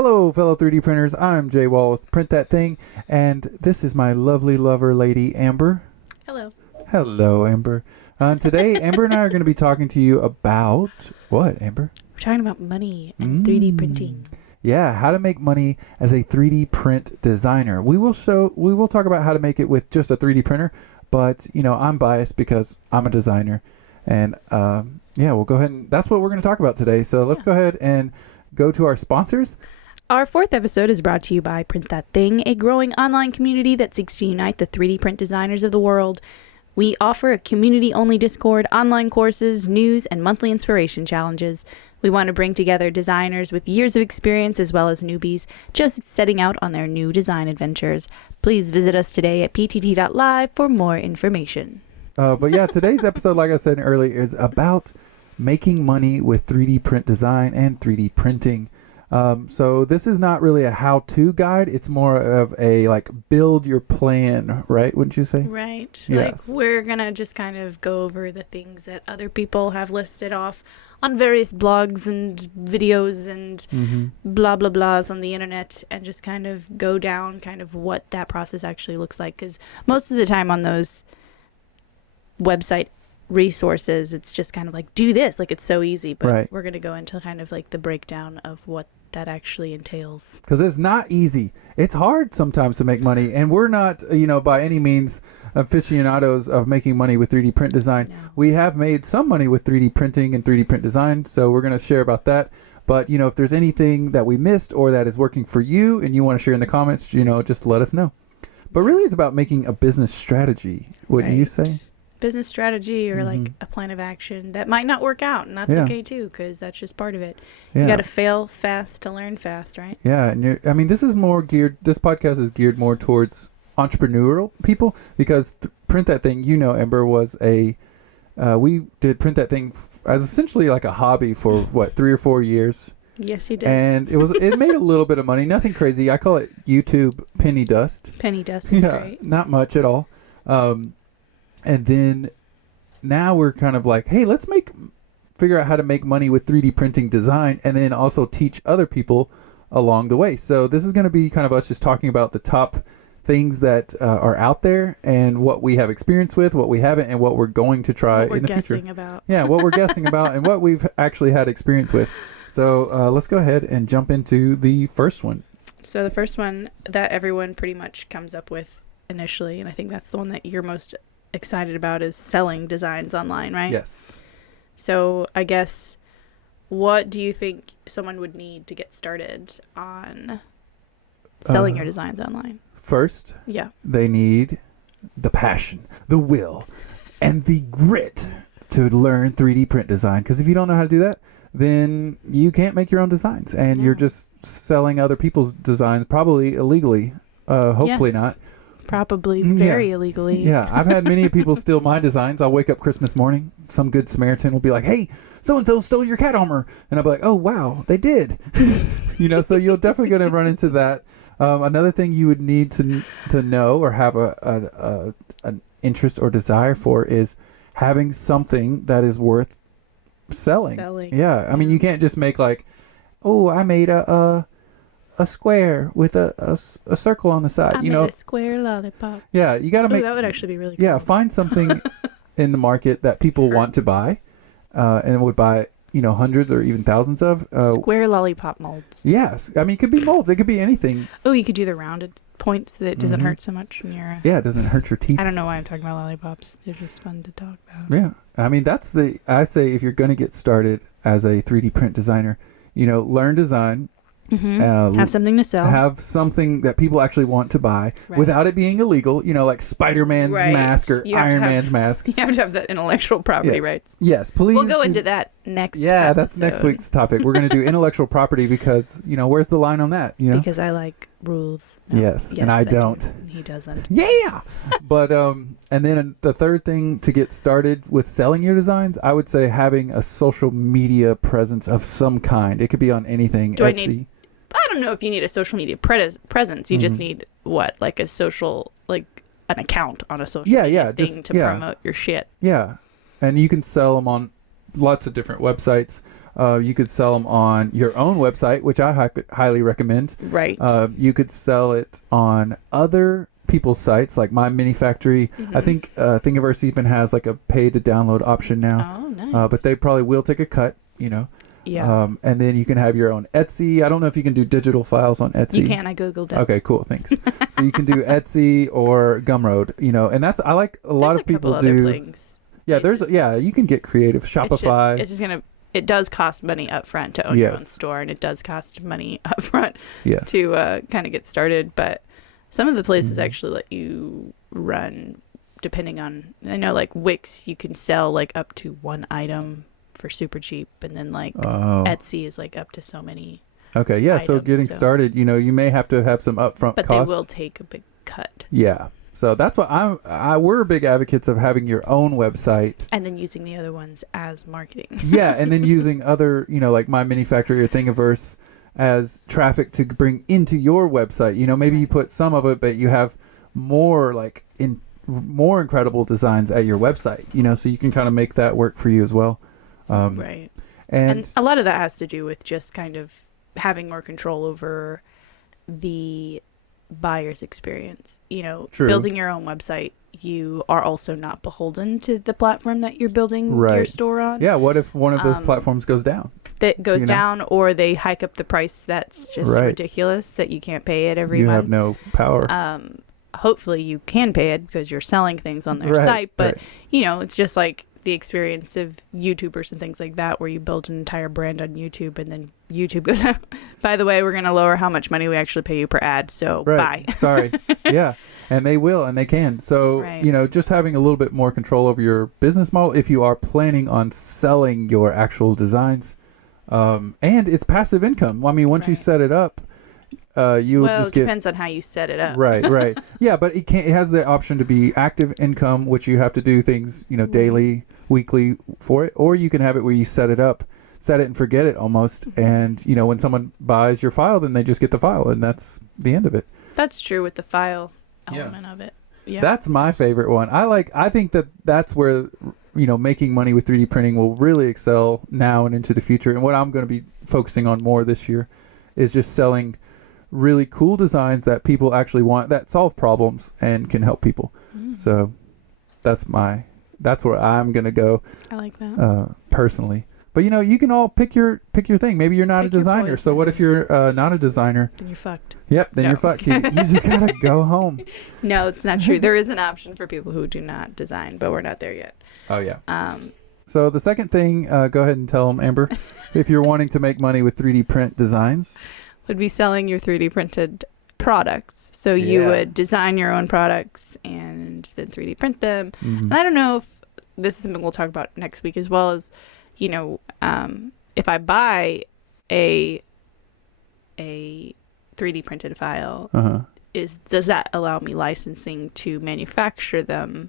Hello, fellow 3D printers. I'm Jay Wall with Print That Thing, and this is my lovely lover lady, Amber. Hello. Hello, Amber. Today, Amber and I are going to be talking to you about what, Amber? We're talking about money and 3D printing. Yeah, how to make money as a 3D print designer. We will talk about how to make it with just a 3D printer, but I'm biased because I'm a designer, and we'll go ahead and that's what we're going to talk about today. So let's go ahead and go to our sponsors. Our fourth episode is brought to you by Print That Thing, a growing online community that seeks to unite the 3D print designers of the world. We offer a community-only Discord, online courses, news, and monthly inspiration challenges. We want to bring together designers with years of experience as well as newbies just setting out on their new design adventures. Please visit us today at ptt.live for more information. Today's episode, like I said earlier, is about making money with 3D print design and 3D printing. So this is not really a how-to guide. It's more of a build your plan, right? Wouldn't you say? Right. Yes. We're going to just kind of go over the things that other people have listed off on various blogs and videos and blah, blah, blahs on the internet, and just kind of go down kind of what that process actually looks like. Because most of the time on those website resources, it's just kind of do this, it's so easy, but We're going to go into kind of the breakdown of what that actually entails, because it's not easy. It's hard sometimes to make money, and we're not by any means aficionados of making money with 3D print design. No. We have made some money with 3D printing and 3D print design, so we're going to share about that. But if there's anything that we missed or that is working for you and you want to share in the comments, just let us know. But really it's about making a business strategy, wouldn't you say? Business strategy or a plan of action that might not work out, and that's okay too, because that's just part of it. You got to fail fast to learn fast, right? Yeah, and this podcast is geared more towards entrepreneurial people, because Print That Thing, Ember, was we did Print That Thing as essentially a hobby for 3 or 4 years. Yes, you did. And it made a little bit of money, nothing crazy. I call it YouTube penny dust. Penny dust is great. Not much at all. And then now we're kind of hey, let's figure out how to make money with 3D printing design, and then also teach other people along the way. So this is going to be kind of us just talking about the top things that are out there, and what we have experience with, what we haven't, and what we're going to try in the future. What we're guessing about, and what we've actually had experience with. So let's go ahead and jump into the first one. So the first one that everyone pretty much comes up with initially, and I think that's the one that you're most excited about, is selling designs online, right? Yes. So I guess, what do you think someone would need to get started on selling your designs online? First, they need the passion, the will, and the grit to learn 3D print design. Because if you don't know how to do that, then you can't make your own designs, and you're just selling other people's designs, probably illegally. Hopefully not. Probably very illegally. Yeah, I've had many people steal my designs. I'll wake up Christmas morning, some good Samaritan will be like, "Hey, so-and-so stole your cat armor." And I'll be like, "Oh, wow, they did." So you're definitely going to run into that. Another thing you would need to know or have an interest or desire for is having something that is worth selling. Yeah, I mean, you can't just make I made a square with a circle on the side. I made a square lollipop. Yeah, you got to make. That would actually be really cool. Yeah, find something in the market that people want to buy, and would buy hundreds or even thousands of square lollipop molds. Yes, I mean, it could be molds. It could be anything. Oh, you could do the rounded points so that it doesn't hurt so much when you're. Yeah, it doesn't hurt your teeth. I don't know why I'm talking about lollipops. They're just fun to talk about. Yeah, I mean, I say if you're going to get started as a 3D print designer, learn design. Have something to sell. Have something that people actually want to buy without it being illegal, like Spider-Man's mask or Iron Man's mask. You have to have that intellectual property rights. Yes, please. We'll go into that next episode. That's next week's topic. We're going to do intellectual property because, where's the line on that? Because I like rules. No. Yes, and I don't. He doesn't. Yeah! But, and then the third thing to get started with selling your designs, I would say having a social media presence of some kind. It could be on anything. I don't know if you need a social media presence. You just need a social, an account on a social media thing to promote your shit. Yeah, and you can sell them on lots of different websites. You could sell them on your own website, which I highly recommend. Right. You could sell it on other people's sites, like My Mini Factory. I think Thingiverse even has like a pay to download option now. Oh, nice. But they probably will take a cut, you know. Yeah. And then you can have your own Etsy. I don't know if you can do digital files on Etsy. You can. I Googled it. Okay, cool. Thanks. So you can do Etsy or Gumroad, you know, and that's, I like a lot There's of people couple do. Other things. Yeah, you can get creative. Shopify. It's just going to, it does cost money up front to own your own store, and it does cost money up front to kind of get started. But some of the places actually let you run depending on, I know like Wix, you can sell like up to one item for super cheap, and then like Etsy is like up to so many. Okay, yeah. items, so getting started, you know, you may have to have some upfront but costs. they will take a big cut. Yeah. So that's what we're big advocates of having your own website. And then using the other ones as marketing. Yeah, and then using other, you know, like My Mini Factory or Thingiverse as traffic to bring into your website. You know, maybe you put some of it, but you have more like more incredible designs at your website, you know, so you can kind of make that work for you as well. Right. And a lot of that has to do with just kind of having more control over the buyer's experience. You know, building your own website, you are also not beholden to the platform that you're building your store on. Yeah, what if one of those platforms goes down? That goes down, or they hike up the price that's just ridiculous that you can't pay it every month. You have no power. Hopefully you can pay it because you're selling things on their site, but you know, it's just like the experience of YouTubers and things like that, where you build an entire brand on YouTube and then YouTube goes, by the way, we're going to lower how much money we actually pay you per ad, so bye. Sorry. Yeah, and they will, and they can. So, you know, just having a little bit more control over your business model if you are planning on selling your actual designs. And it's passive income. I mean, once you set it up, you will just it depends on how you set it up. Right. Yeah, but it has the option to be active income, which you have to do things, you know, daily, weekly for it, or you can have it where you set it and forget it almost, and you know, when someone buys your file, then they just get the file, and that's the end of it. That's true with the file element of it. Yeah, that's my favorite one. I think that's where, you know, making money with 3D printing will really excel now and into the future. And what I'm going to be focusing on more this year is just selling really cool designs that people actually want, that solve problems and can help people. So that's where I'm going to go. I like that. Personally. But you know, you can all pick your thing. Maybe you're not a designer. So what if you're not a designer? Then you're fucked. Yep, then you're fucked. You just got to go home. No, it's not true. There is an option for people who do not design, but we're not there yet. Oh yeah. So the second thing, go ahead and tell them, Amber, if you're wanting to make money with 3D print designs, would be selling your 3D printed products. So you would design your own products and then 3D print them. And I don't know if this is something we'll talk about next week, as well as, you know, if I buy a 3D printed file, does that allow me licensing to manufacture them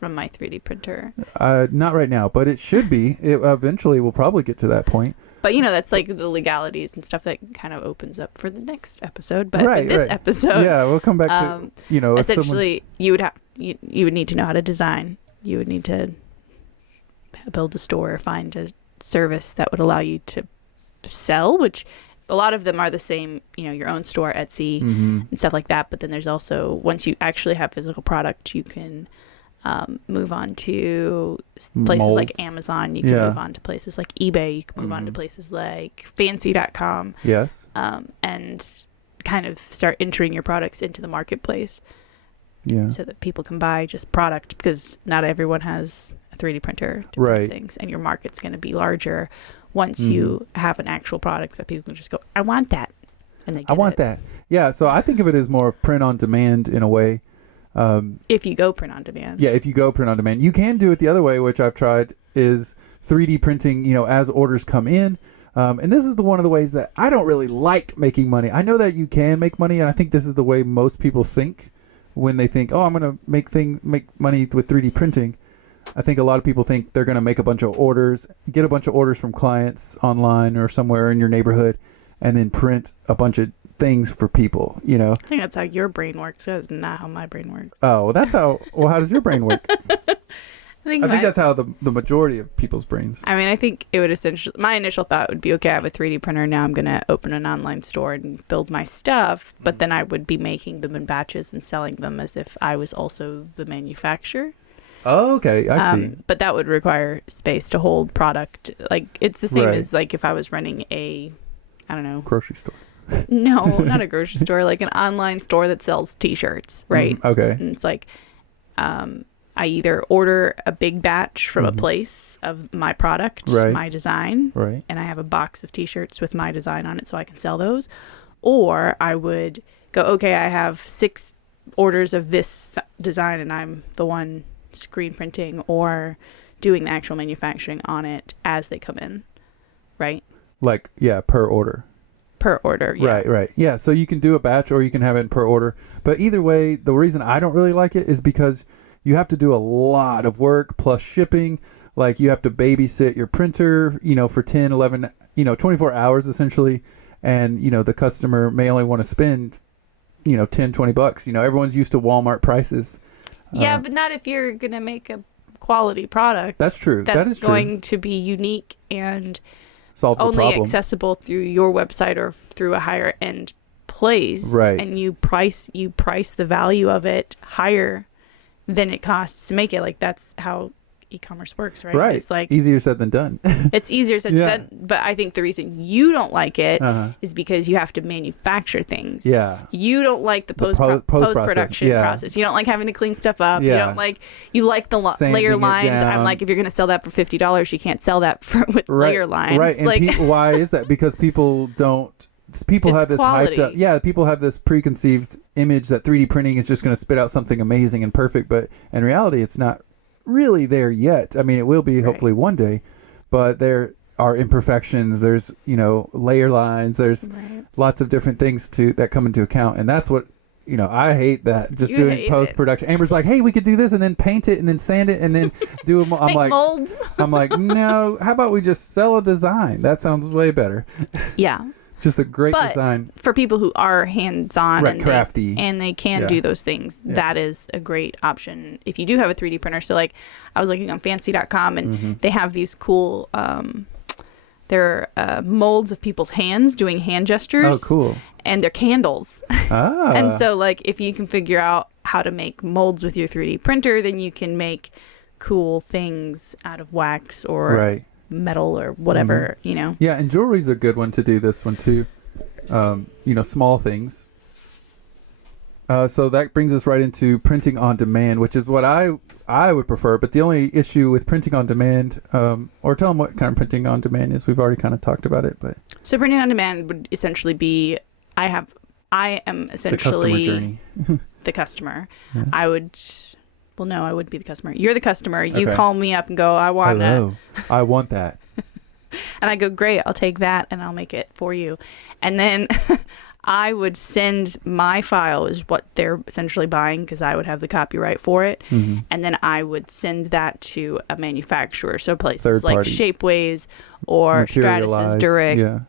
from my 3D printer? Not right now, but it should be. It eventually will probably get to that point. But, you know, that's like the legalities and stuff that kind of opens up for the next episode. But in this episode... Yeah, we'll come back to, you know... Essentially, you would need to know how to design. You would need to build a store, find a service that would allow you to sell, which a lot of them are the same, you know, your own store, Etsy, and stuff like that. But then there's also, once you actually have physical product, you can... move on to places like Amazon. You can move on to places like eBay. You can move on to places like fancy.com. Yes. And kind of start entering your products into the marketplace. Yeah. So that people can buy just product, because not everyone has a 3D printer to print things, and your market's going to be larger once you have an actual product that people can just go, I want that. And they get that. Yeah. So I think of it as more of print on demand in a way. If you go print on demand. Yeah, if you go print on demand. You can do it the other way, which I've tried, is 3D printing, you know, as orders come in. And this is one of the ways that I don't really like making money. I know that you can make money, and I think this is the way most people think when they think, oh, I'm going to make money with 3D printing. I think a lot of people think they're going to make a bunch of orders, get a bunch of orders from clients online or somewhere in your neighborhood, and then print a bunch of things for people, you know. I think that's how your brain works. That's not how my brain works. Oh, well, how does your brain work? I think that's how the majority of people's brains. I mean, I think it would essentially, my initial thought would be, okay, I have a 3D printer. Now I'm going to open an online store and build my stuff. But then I would be making them in batches and selling them as if I was also the manufacturer. Oh, okay. I see. But that would require space to hold product. Like, it's the same as like if I was running a, I don't know. Grocery store. No, not a grocery store, like an online store that sells T-shirts, right? Okay. And it's like, I either order a big batch from a place of my product, my design, and I have a box of T-shirts with my design on it so I can sell those. Or I would go, okay, I have 6 orders of this design and I'm the one screen printing or doing the actual manufacturing on it as they come in, right? Like, yeah, per order. Per order, yeah. Right. Yeah, so you can do a batch or you can have it in per order. But either way, the reason I don't really like it is because you have to do a lot of work plus shipping. Like, you have to babysit your printer, for 10, 11, 24 hours essentially. And, the customer may only want to spend, $10, $20. Everyone's used to Walmart prices. Yeah, but not if you're going to make a quality product. That's true. That is true. Going to be unique and solves only the problem. Accessible through your website or through a higher end place. Right. And you price the value of it higher than it costs to make it. Like, that's how e-commerce works, right? Right. It's like easier said than done. It's easier said than done, but I think the reason you don't like it is because you have to manufacture things. Yeah. You don't like the post-production process. You don't like having to clean stuff up. Yeah. You don't like the layer lines. I'm like, if you're going to sell that for $50, you can't sell that with layer lines. Right. And like, why is that? Because people have this quality. hyped up. Yeah, people have this preconceived image that 3D printing is just going to spit out something amazing and perfect, but in reality, it's not really there yet. I mean, it will be hopefully one day, but there are imperfections. There's, layer lines. There's lots of different things that come into account, and that's what I hate that. Just doing post production. Amber's like, hey, we could do this and then paint it and then sand it and then do them. I'm like, molds. I'm like, no. How about we just sell a design? That sounds way better. Yeah. Just a great design. For people who are hands-on and crafty. and they can do those things, that is a great option if you do have a 3D printer. So, like, I was looking on fancy.com and they have these cool, they're molds of people's hands doing hand gestures. Oh, cool. And they're candles. Ah. And so, like, if you can figure out how to make molds with your 3D printer, then you can make cool things out of wax or metal or whatever, Yeah, and jewelry's a good one to do this one too. Small things. So that brings us right into printing on demand, which is what I would prefer. But the only issue with printing on demand, or tell them what kind of printing on demand is. We've already kind of talked about it, but so printing on demand would essentially be I am essentially the customer. Yeah. I wouldn't be the customer. You're the customer. You call me up and go, I want that. And I go, great, I'll take that and I'll make it for you. And then I would send my file is what they're essentially buying because I would have the copyright for it. Mm-hmm. And then I would send that to a manufacturer. So places like Shapeways or Stratus's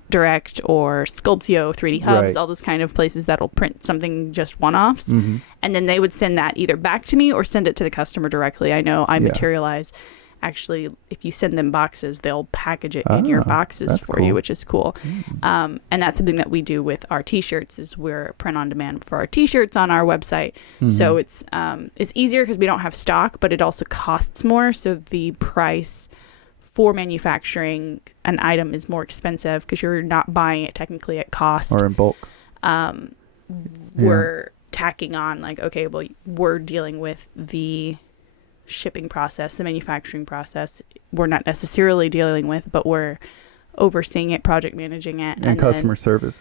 Direct or Sculptio 3D Hubs, all those kind of places that'll print something just one-offs. Mm-hmm. And then they would send that either back to me or send it to the customer directly. I know I Materialize. Actually, if you send them boxes, they'll package it in your boxes for you, which is cool. And that's something that we do with our T-shirts is we're print on demand for our T-shirts on our website. Mm-hmm. So it's easier because we don't have stock, but it also costs more. So the price for manufacturing an item is more expensive because you're not buying it technically at cost. Or in bulk. We're tacking on like, okay, well, we're dealing with the shipping process, the manufacturing process we're not necessarily dealing with, but we're overseeing it, project managing it, and customer service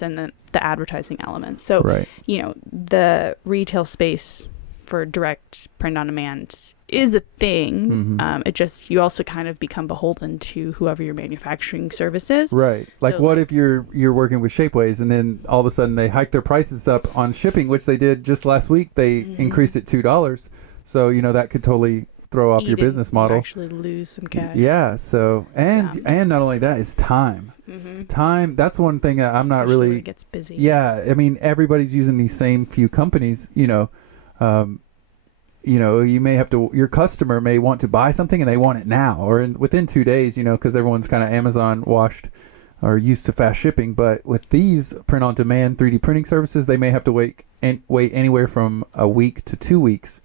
and then the advertising elements. So the retail space for direct print on demand is a thing. Mm-hmm. It just, you also kind of become beholden to whoever your manufacturing service is. Right. Like, so, what if you're working with Shapeways and then all of a sudden they hike their prices up on shipping, which they did just last week. They increased it $2. So, that could totally throw off your business model. Actually lose some cash. Yeah. So, and not only that is time. Mm-hmm. Time, that's one thing that I'm not really... It gets busy. Yeah. I mean, everybody's using these same few companies, you may have to, your customer may want to buy something and they want it now or within 2 days, because everyone's kind of Amazon washed or used to fast shipping. But with these print on demand 3D printing services, they may have to wait anywhere from a week to 2 weeks.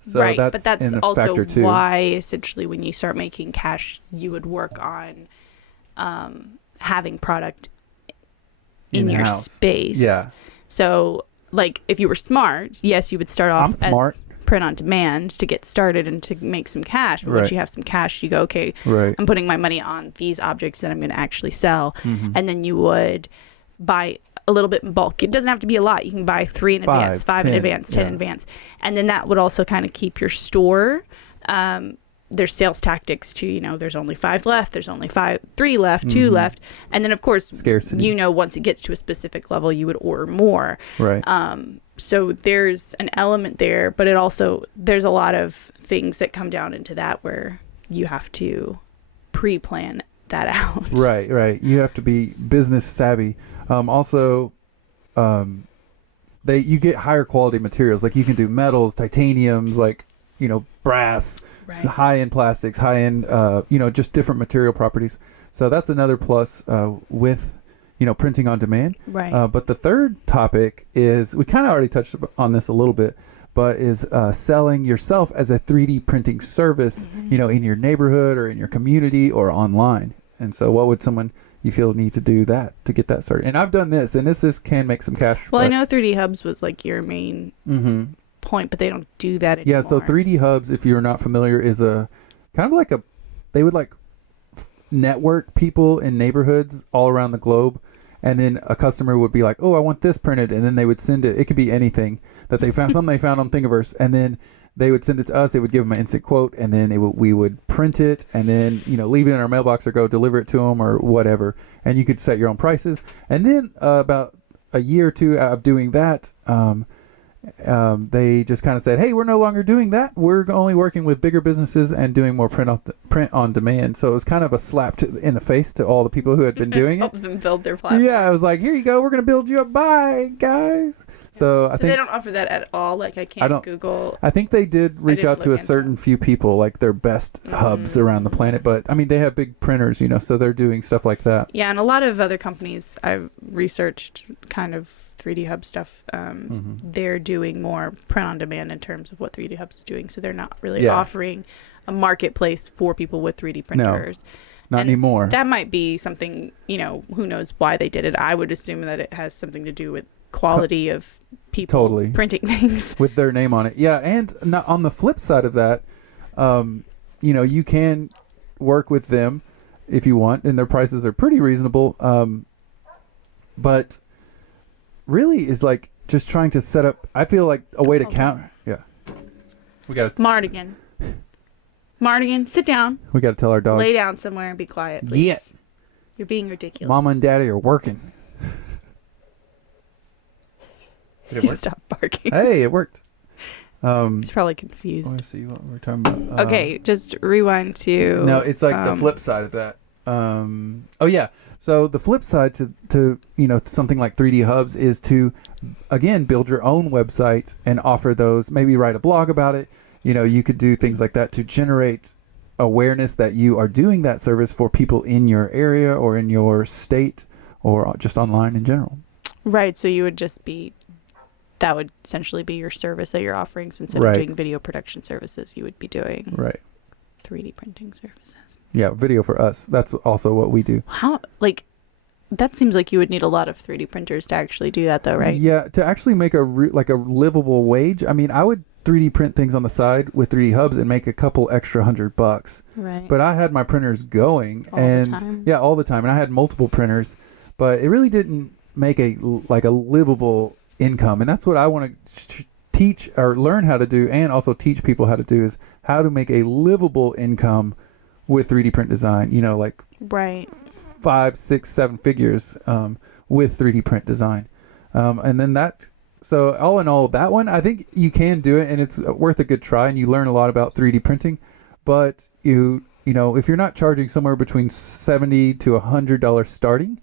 So right, but that's also too. why essentially when you start making cash, you would work on having product in your space. Yeah. So, like, if you were smart, yes, you would start off as print on demand to get started and to make some cash. But once you have some cash, you go, okay, I'm putting my money on these objects that I'm going to actually sell. Mm-hmm. And then you would buy a little bit in bulk. It doesn't have to be a lot. You can buy 3 in advance, 5 in advance, 10 in advance. And then that would also kind of keep your store. There's sales tactics to, there's only 5 left. There's only 3 left, 2 left. And then, of course, scarcity. Once it gets to a specific level, you would order more. Right. So there's an element there, but there's a lot of things that come down into that where you have to pre-plan that out. Right. You have to be business savvy. You get higher quality materials. Like you can do metals, titaniums, like, brass, high-end plastics, high-end, just different material properties. So that's another plus with, printing on demand. Right. But the third topic is, we kind of already touched on this a little bit, but is selling yourself as a 3D printing service, in your neighborhood or in your community or online. And so what would someone you feel need to do to get that started? And I've done this, and this can make some cash. Well, I know 3D Hubs was like your main point, but they don't do that anymore. Yeah, so 3D Hubs, if you're not familiar, is a kind of like they would like network people in neighborhoods all around the globe, and then a customer would be like, oh, I want this printed, and then they would send it. It could be anything that they found, something they found on Thingiverse, and then they would send it to us. They would give them an instant quote, and then we would print it, and then leave it in our mailbox or go deliver it to them or whatever. And you could set your own prices. And then about a year or two of doing that, they just kind of said, hey, we're no longer doing that. We're only working with bigger businesses and doing more print on demand. So it was kind of a slap in the face to all the people who had been doing it. Help them build their platform. Yeah, I was like, here you go. We're going to build you up. Bye, guys. So I think they don't offer that at all. Like I can't Google. I think they did reach out to a certain few people, like their best hubs around the planet. But I mean, they have big printers, so they're doing stuff like that. Yeah, and a lot of other companies I've researched kind of 3D Hub stuff. They're doing more print on demand in terms of what 3D Hubs is doing. So they're not really offering a marketplace for people with 3D printers. No, not anymore. That might be something, who knows why they did it. I would assume that it has something to do with quality of people printing things with their name on it. Yeah, and on the flip side of that, you can work with them if you want, and their prices are pretty reasonable. But really is like just trying to set up, I feel like a way to counter. Yeah. We got to Mardigan, sit down. We got to tell our dogs. Lay down somewhere and be quiet, please. Yeah. You're being ridiculous. Mama and Daddy are working. Did it work? Stop barking. Hey, it worked. He's probably confused. I want to see what we're talking about. Okay, just rewind to... No, it's like the flip side of that. Oh, yeah. So the flip side to something like 3D Hubs is to, again, build your own website and offer those, maybe write a blog about it. You could do things like that to generate awareness that you are doing that service for people in your area or in your state or just online in general. Right. So you would just be... That would essentially be your service that you're offering. So instead of doing video production services, you would be doing 3D printing services. Yeah, video for us. That's also what we do. That seems like you would need a lot of 3D printers to actually do that, though, right? Yeah, to actually make a livable wage. I mean, I would 3D print things on the side with 3D Hubs and make a couple extra $100. Right. But I had my printers going all the time. Yeah, all the time, and I had multiple printers, but it really didn't make a livable income. And that's what I want to teach or learn how to do, and also teach people how to do, is how to make a livable income with 3D print design, right, 5, 6, 7 figures with 3D print design. And then so all in all, that one, I think you can do it, and it's worth a good try, and you learn a lot about 3D printing. But if you're not charging somewhere between $70 to $100 starting,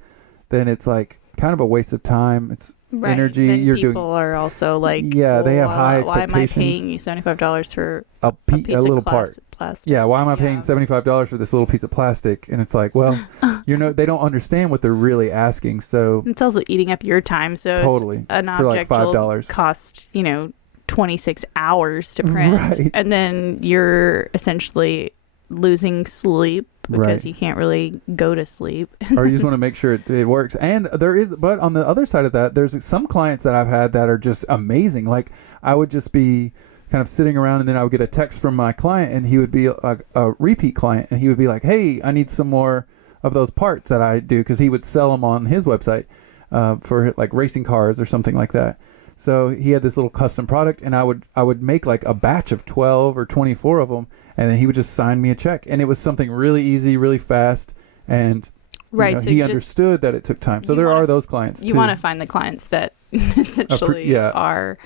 then it's like kind of a waste of time. It's Right. energy. Then You're people doing. are also like, Yeah, they have high why am I expectations. paying you $75 for A piece a of little part. plastic? Yeah, why am I paying $75 for this little piece of plastic? And it's like, well, they don't understand what they're really asking. So It's also eating up your time. So totally an for like object will $5. cost 26 hours to print, Right. and then you're essentially losing sleep because Right. you can't really go to sleep. Or you just want to make sure it works. And but on the other side of that, there's some clients that I've had that are just amazing. Like I would just be kind of sitting around, and then I would get a text from my client, and he would be a repeat client, and he would be like, hey, I need some more of those parts that I do, because he would sell them on his website for like racing cars or something like that. So he had this little custom product, and I would make like a batch of 12 or 24 of them, and then he would just sign me a check, and it was something really easy, really fast, and Right. So he understood that it took time. So there are those clients. You too. want to find the clients that essentially are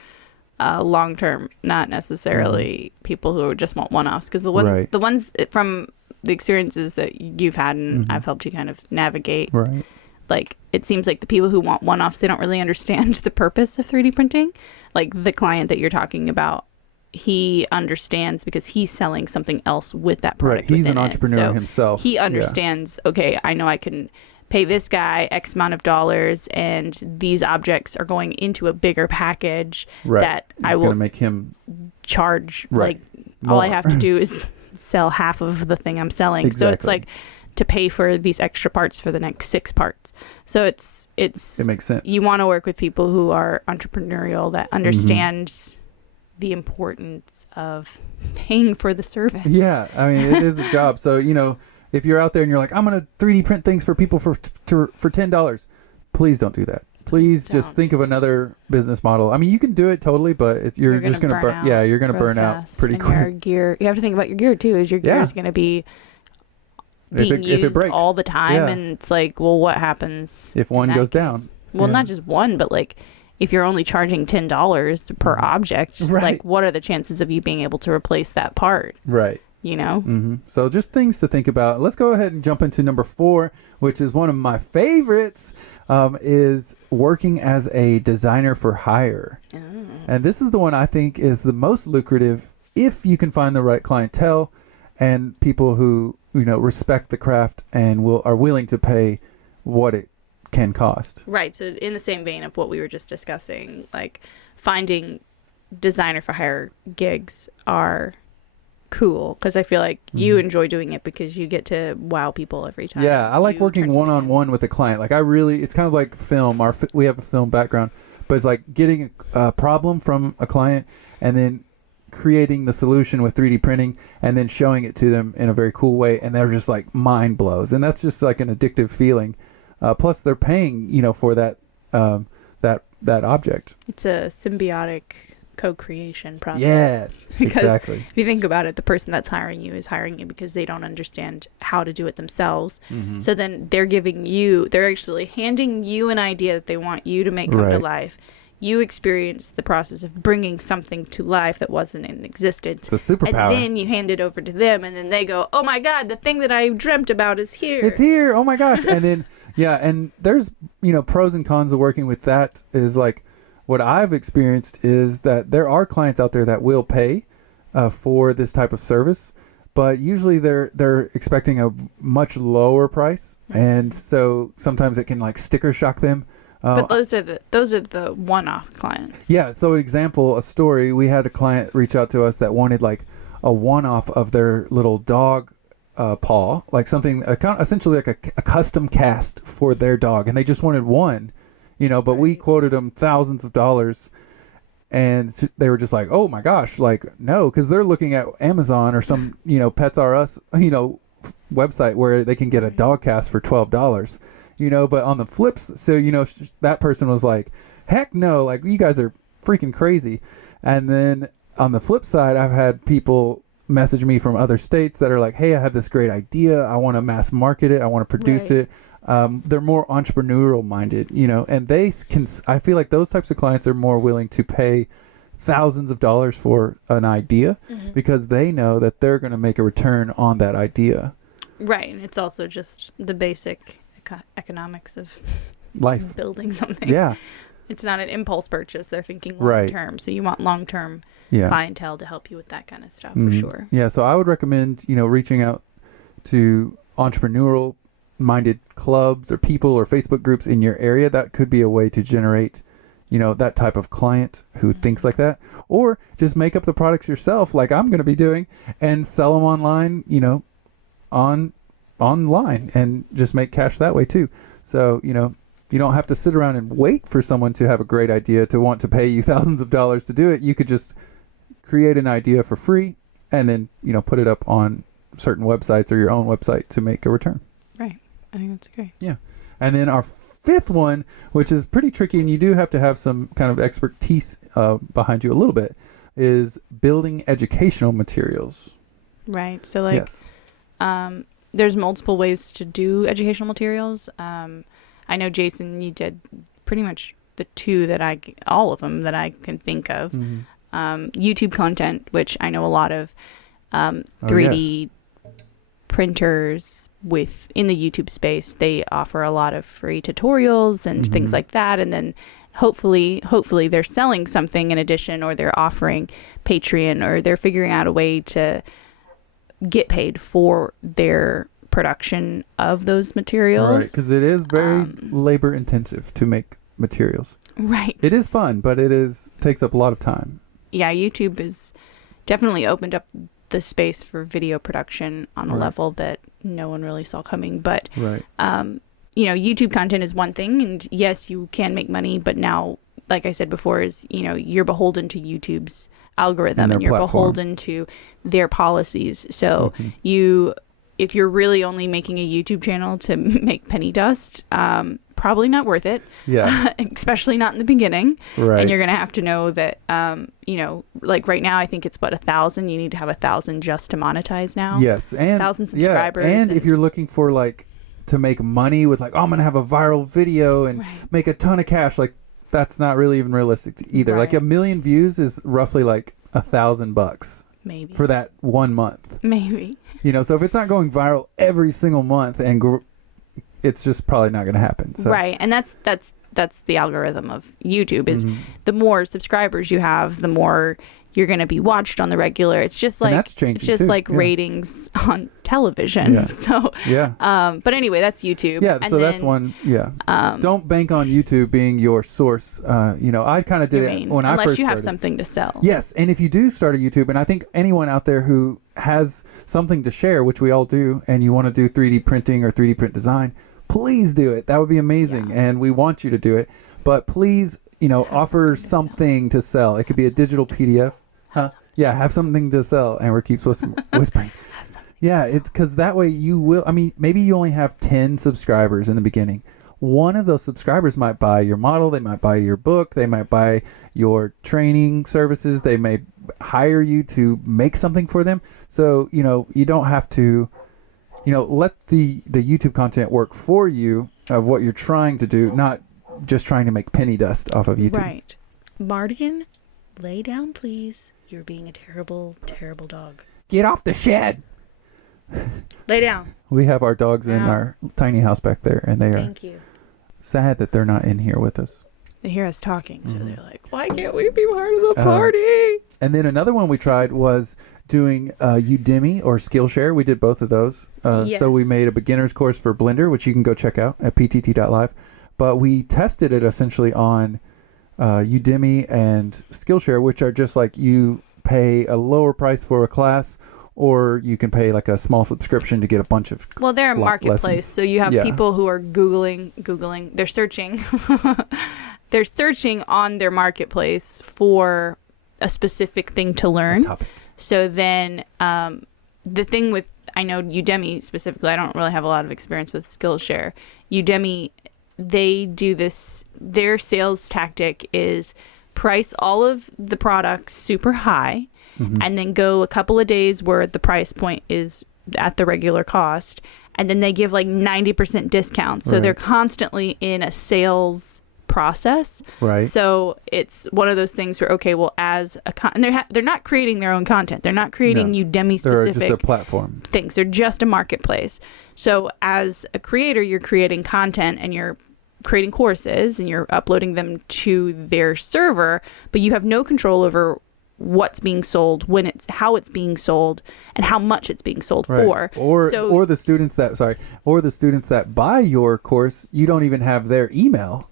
long term, not necessarily people who just want one offs. Because the ones from the experiences that you've had and I've helped you kind of navigate. Right. Like, it seems like the people who want one-offs, they don't really understand the purpose of 3D printing. Like, the client that you're talking about, he understands because he's selling something else with that product. Right. He's an within entrepreneur so himself. He understands, okay, I know I can pay this guy X amount of dollars, and these objects are going into a bigger package that I will make him charge. Right. Like, More. all I have to do is sell half of the thing I'm selling. Exactly. So it's like to pay for these extra parts for the next 6 parts. So it makes sense. You want to work with people who are entrepreneurial, that understand the importance of paying for the service. Yeah, I mean, it is a job. So, if you're out there and you're like, I'm going to 3D print things for people for $10, please don't do that. Please just think of another business model. I mean, you can do it totally, but you're just going to burn. Yeah, you're going to burn out pretty quick. Your gear, you have to think about your gear too. Is your gear is going to be being used if it breaks, all the time, and it's like, well, what happens if one goes down? Well, not just one, but like if you're only charging $10 per object, like what are the chances of you being able to replace that part? Right. So just things to think about. Let's go ahead and jump into number 4, which is one of my favorites, is working as a designer for hire. And this is the one I think is the most lucrative if you can find the right clientele and people who respect the craft and are willing to pay what it can cost. Right. So in the same vein of what we were just discussing, like finding designer for hire gigs are cool, because I feel like you enjoy doing it because you get to wow people every time. Yeah, I like working one-on-one with a client. Like it's kind of like film. We have a film background, but it's like getting a problem from a client and then creating the solution with 3D printing and then showing it to them in a very cool way, and they're just like mind blows, and that's just like an addictive feeling. Plus they're paying for that that object. It's a symbiotic co-creation process. Yes, because exactly. If you think about it, the person that's hiring you is hiring you because they don't understand how to do it themselves. So then they're actually handing you an idea that they want you to make come to life. You experience the process of bringing something to life that wasn't in existence. It's a superpower. And then you hand it over to them, and then they go, oh my God, the thing that I dreamt about is here. It's here. Oh my gosh. And then, and there's, pros and cons of working with that. Is like, what I've experienced is that there are clients out there that will pay for this type of service, but usually they're expecting a much lower price. And so sometimes it can like sticker shock them. But those are the one-off clients. Yeah. So, a story. We had a client reach out to us that wanted like a one-off of their little dog paw, like something essentially like a custom cast for their dog, and they just wanted one, But we quoted them thousands of dollars, and they were just like, "Oh my gosh, like no," because they're looking at Amazon or some Pets R Us website where they can get a dog cast for $12. But on the flips, so, that person was like, heck no, like, you guys are freaking crazy. And then on the flip side, I've had people message me from other states that are like, hey, I have this great idea. I want to mass market it. I want to produce it. They're more entrepreneurial minded, and I feel like those types of clients are more willing to pay thousands of dollars for an idea because they know that they're going to make a return on that idea. Right. And it's also just the basic economics of life. building something. Yeah. It's not an impulse purchase. They're thinking long Right. term. So you want long term Yeah. clientele to help you with that kind of stuff Mhm. for sure. Yeah. So I would recommend, reaching out to entrepreneurial minded clubs or people or Facebook groups in your area. That could be a way to generate, that type of client who thinks like that. Or just make up the products yourself, like I'm going to be doing, and sell them online, online, and just make cash that way too. So, you don't have to sit around and wait for someone to have a great idea to want to pay you thousands of dollars to do it. You could just create an idea for free and then, put it up on certain websites or your own website to make a return. Right. I think that's great. Yeah. And then our fifth one, which is pretty tricky, and you do have to have some kind of expertise behind you a little bit, is building educational materials. Right. So like, Yes. there's multiple ways to do educational materials. I know, Jason, you did pretty much all of them that I can think of. Mm-hmm. YouTube content, which I know a lot of 3D printers in the YouTube space. They offer a lot of free tutorials and Mm-hmm. things like that. And then hopefully they're selling something in addition, or they're offering Patreon, or they're figuring out a way to get paid for their production of those materials. Right, because it is very labor intensive to make materials. Right. It is fun, but takes up a lot of time. Yeah, YouTube has definitely opened up the space for video production on a level that no one really saw coming. But, Right. YouTube content is one thing, and yes, you can make money, but now, like I said before, you're beholden to YouTube's algorithm, And and their you're platform. beholden to their policies. So Mhm. if you're really only making a YouTube channel to make penny dust, probably not worth it. Yeah. Especially not in the beginning. Right. And you're going to have to know that, like right now, I think it's 1,000. You need to have 1,000 just to monetize now. Yes. And 1,000 subscribers. Yeah. And if you're looking for to make money with I'm going to have a viral video and make a ton of cash, that's not really even realistic either. Right. 1 million views is roughly $1,000 maybe for that 1 month. Maybe. So if it's not going viral every single month, and it's just probably not going to happen. So. Right. And that's the algorithm of YouTube is Mhm. the more subscribers you have, the more you're going to be watched on the regular. It's just And that's changing too. Yeah. ratings on television. Yeah. So, yeah. but anyway, that's YouTube. Yeah. And So then, that's one. Yeah. Don't bank on YouTube being your source. I kind of did it when I first unless you have started. something to sell. Yes, and if you do start a YouTube, and I think anyone out there who has something to share, which we all do, and you want to do 3D printing or 3D print design, please do it. That would be amazing, and we want you to do it. But please, offer something to sell. It could be a digital PDF. Yeah, have something to sell, and we keep whispering. Yeah, it's because that way you will. I mean, maybe you only have 10 subscribers in the beginning. One of those subscribers might buy your model. They might buy your book. They might buy your training services. They may hire you to make something for them. So, you don't have to, let the YouTube content work for you of what you're trying to do, not just trying to make penny dust off of YouTube. Right. Mardigan, lay down, please. You're being a terrible, terrible dog. Get off the shed. Lay down. We have our dogs in Ow. our tiny house back there, and they are Thank you. sad that they're not in here with us. They hear us talking, so Mhm. they're like, why can't we be part of the party? And then another one we tried was doing Udemy or Skillshare. We did both of those. So we Yes. made a beginner's course for Blender, which you can go check out at ptt.live. But we tested it essentially on Udemy and Skillshare, which are just you pay a lower price for a class, or you can pay a small subscription to get a bunch of Well, they're a marketplace, lessons. so you have Yeah. people who are Googling, they're searching. They're searching on their marketplace for a specific thing to learn. topic. So then the thing with, I know Udemy specifically, I don't really have a lot of experience with Skillshare. Udemy, they do this, their sales tactic is price all of the products super high, and then go a couple of days where the price point is at the regular cost, and then they give 90% discounts. So Right. they're constantly in a sales process. Right. So it's one of those things where, okay, well, as a and they're not creating their own content. They're not creating Udemy They're specific just a platform. things. They're just a marketplace. So as a creator, you're creating content and you're creating courses and you're uploading them to their server, but you have no control over what's being sold, how it's being sold, and how much it's being sold for. Or the students that buy your course, you don't even have their email.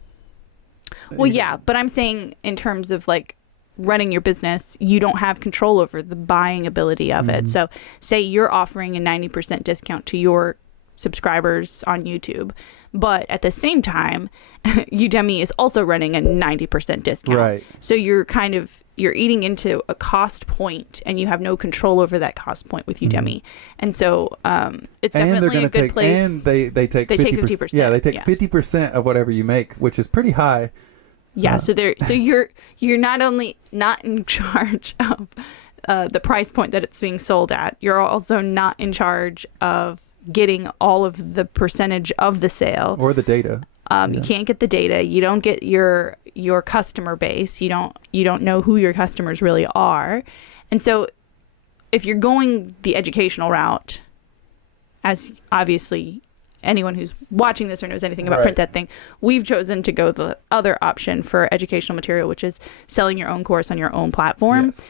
Well, yeah, but I'm saying in terms of like running your business, you don't have control over the buying ability of it. So say you're offering a 90% discount to your subscribers on YouTube, but at the same time, Udemy is also running a 90% discount. Right. So you're eating into a cost point, and you have no control over that cost point with Udemy. And so it's definitely a good place. And they take 50%. Yeah, they take 50% of whatever you make, which is pretty high. Yeah, so you're not only not in charge of the price point that it's being sold at, you're also not in charge of getting all of the percentage of the sale or the data. You can't get the data. You don't get your customer base. You don't know who your customers really are. And so if you're going the educational route, as obviously anyone who's watching this or knows anything about Print That Thing, we've chosen to go the other option for educational material, which is selling your own course on your own platform. Yes.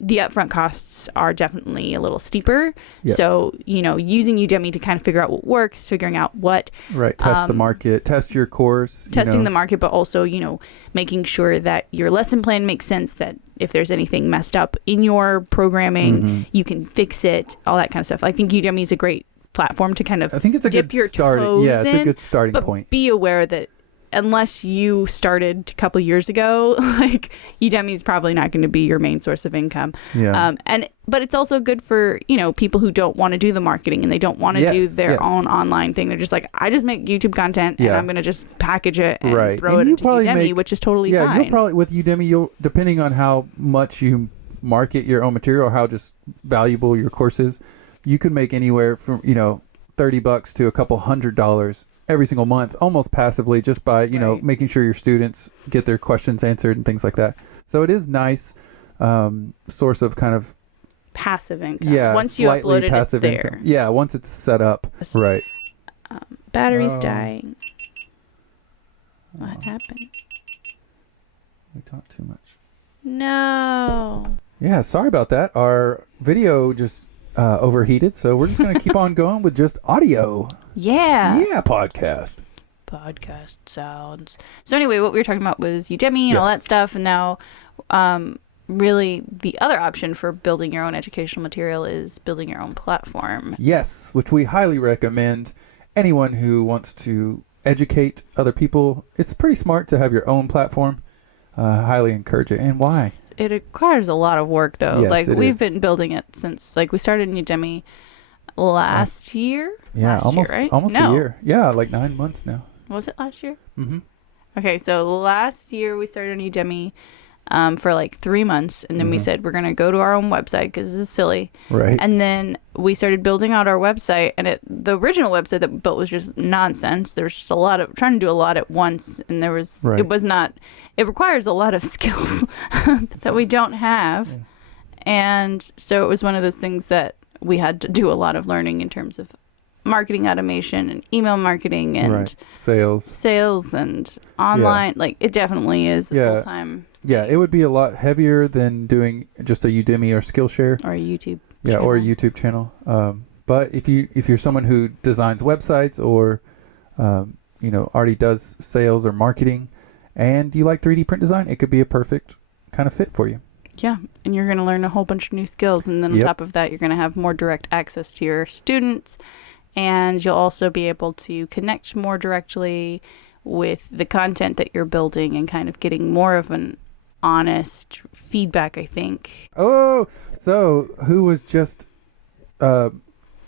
The upfront costs are definitely a little steeper. Yes. So, using Udemy to kind of figure out what works, figuring out what... Right, test the market, test your course. Testing the market, but also, making sure that your lesson plan makes sense, that if there's anything messed up in your programming, you can fix it, all that kind of stuff. I think Udemy is a great platform to kind of dip your toes in. Yeah, it's a good starting point. Be aware that unless you started a couple years ago, like Udemy is probably not going to be your main source of income. Yeah. But it's also good for, people who don't want to do the marketing and they don't want to do their own online thing. They're just like, I just make YouTube content and I'm going to just package it and throw it into Udemy, which is totally fine. Yeah, you'll probably, with Udemy, depending on how much you market your own material, how just valuable your course is, you could make anywhere from, $30 to a couple $100 every single month, almost passively, just by, making sure your students get their questions answered and things like that. So it is nice source of kind of passive income. Yeah. Once you upload it, it's there. Income. Yeah. Once it's set up. Right. Battery's dying. What happened? We talked too much. No. Yeah. Sorry about that. Our video just overheated, so we're just going to keep on going with just audio. Yeah. Yeah, podcast sounds. So anyway, what we were talking about was Udemy and all that stuff, and now really the other option for building your own educational material is building your own platform. Yes, which we highly recommend anyone who wants to educate other people. It's pretty smart to have your own platform. Highly encourage it. And why? It requires a lot of work, though. Yes, we've been building it since we started Udemy last year. Yeah, almost a year. Yeah, like 9 months now. Was it last year? Mm-hmm. Okay, so last year we started on Udemy for like 3 months, and then we said we're going to go to our own website because this is silly. Right. And then we started building out our website, and the original website that we built was just nonsense. There was just trying to do a lot at once, and it requires a lot of skills that we don't have. Yeah. And so it was one of those things that we had to do a lot of learning in terms of marketing automation and email marketing and sales and online. Like, it definitely is a full-time Yeah, it would be a lot heavier than doing just a Udemy or Skillshare. Or a YouTube channel. Or a YouTube channel. But if you're someone who designs websites or, already does sales or marketing and you like 3D print design, it could be a perfect kind of fit for you. Yeah, and you're going to learn a whole bunch of new skills. And then on top of that, you're going to have more direct access to your students. And you'll also be able to connect more directly with the content that you're building and kind of getting more of an honest feedback, I think. Oh, so who was just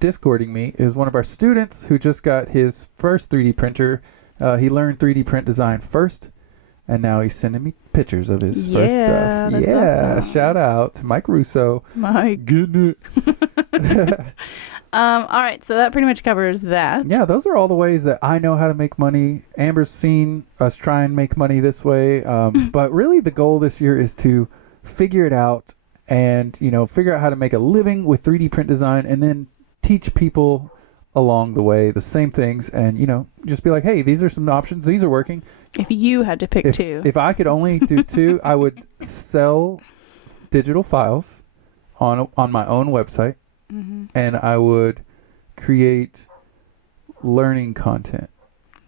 Discording me is one of our students who just got his first 3D printer. He learned 3D print design first, and now he's sending me pictures of his first stuff. That's awesome. Shout out to Mike Russo. Mike. Getting it. All right, so that pretty much covers that. Yeah, those are all the ways that I know how to make money. Amber's seen us try and make money this way. But really the goal this year is to figure it out and, figure out how to make a living with 3D print design and then teach people along the way, the same things, and just be like, hey, these are some options, these are working. If you had to pick two. If I could only do two, I would sell digital files on my own website, and I would create learning content.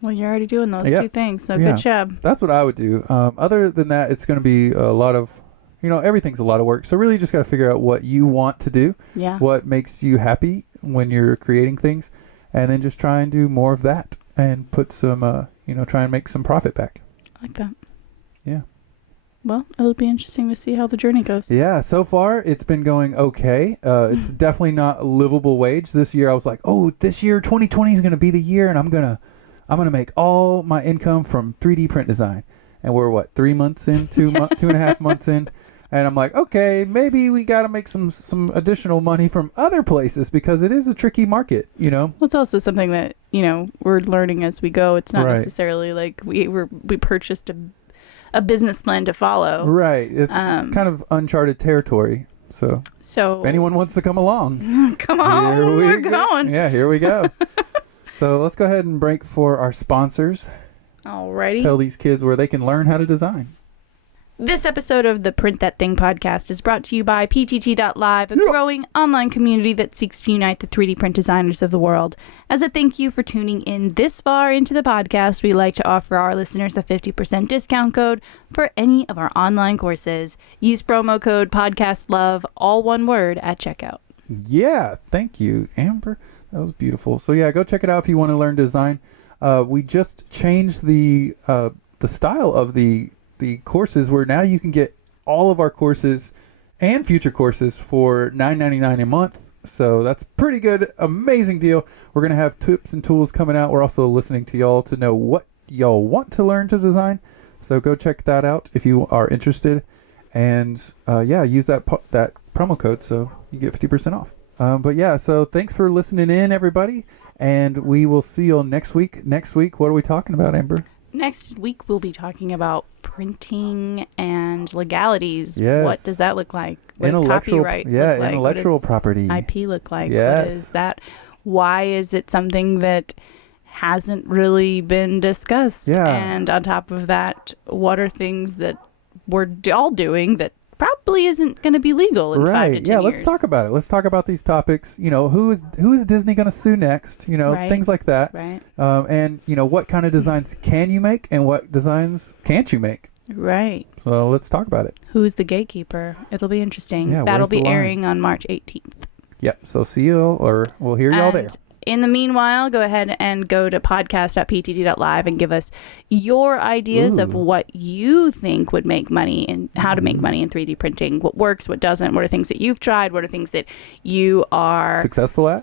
Well, you're already doing those two things, so good job. That's what I would do. Other than that, it's going to be a lot of, everything's a lot of work. So really just got to figure out what you want to do, what makes you happy when you're creating things, and then just try and do more of that and put some, try and make some profit back. I like that. Yeah. Well, it'll be interesting to see how the journey goes. Yeah, so far it's been going okay. It's definitely not a livable wage. This year I was like, oh, this year 2020 is going to be the year, and I'm gonna make all my income from 3D print design. And we're 3 months in, 2.5 months in, and I'm like, okay, maybe we got to make some additional money from other places because it is a tricky market, Well, it's also something that we're learning as we go. It's not necessarily like we purchased a business plan to follow. Right. It's kind of uncharted territory. So if anyone wants to come along, come on, we're going. Yeah, here we go. So let's go ahead and break for our sponsors. Alrighty. Tell these kids where they can learn how to design. This episode of the Print That Thing podcast is brought to you by PTT.live, a growing online community that seeks to unite the 3D print designers of the world. As a thank you for tuning in this far into the podcast, we'd like to offer our listeners a 50% discount code for any of our online courses. Use promo code PODCASTLOVE, all one word, at checkout. Yeah, thank you, Amber. That was beautiful. So yeah, go check it out if you want to learn design. We just changed the style of the courses where now you can get all of our courses and future courses for $9.99 a month. So that's pretty good. Amazing deal. We're going to have tips and tools coming out. We're also listening to y'all to know what y'all want to learn to design. So go check that out if you are interested. And use that promo code so you get 50% off. But yeah, so thanks for listening in, everybody. And we will see you next week. Next week, what are we talking about, Amber? Next week, we'll be talking about printing and legalities. Yes. What does that look like? What does copyright look like? Intellectual property. IP look like? Yes. What is that? Why is it something that hasn't really been discussed? Yeah. And on top of that, what are things that we're all doing that probably isn't going to be legal in 5 to 10 years? Let's talk about it. Let's talk about these topics. Who is Disney going to sue next? Things like that. Right. And what kind of designs can you make and what designs can't you make? Right. So let's talk about it. Who's the gatekeeper? It'll be interesting. Yeah, that'll be airing on March 18th. Yep. So see you, or we'll hear y'all there. In the meanwhile, go ahead and go to podcast.ptt.live and give us your ideas of what you think would make money and how to make money in 3D printing. What works, what doesn't, what are things that you've tried, what are things that you are successful at,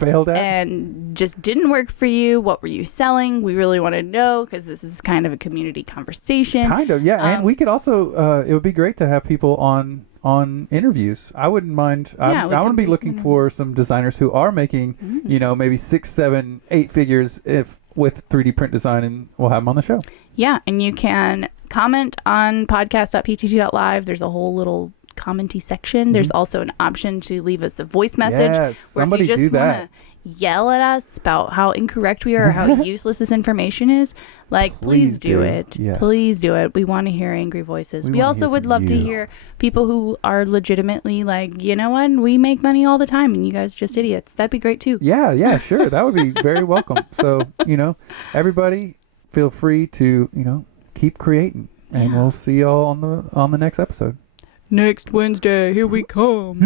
failed at, and just didn't work for you. What were you selling? We really want to know because this is kind of a community conversation. Kind of, yeah. And we could also, it would be great to have people on interviews. I wouldn't mind. I want to be looking for some designers who are making, maybe 6, 7, 8 figures with 3D print design, and we'll have them on the show. Yeah, and you can comment on podcast.ptt.live. There's a whole little commenty section. There's also an option to leave us a voice message. Yes, somebody do that. Yell at us about how incorrect we are or how useless this information is, please do it. Yes. Please do it. We want to hear angry voices. We also would love to hear people who are legitimately we make money all the time and you guys are just idiots. That'd be great too. Yeah, sure. That would be very welcome. So, everybody feel free to, keep creating, and we'll see y'all on the next episode. Next Wednesday, here we come.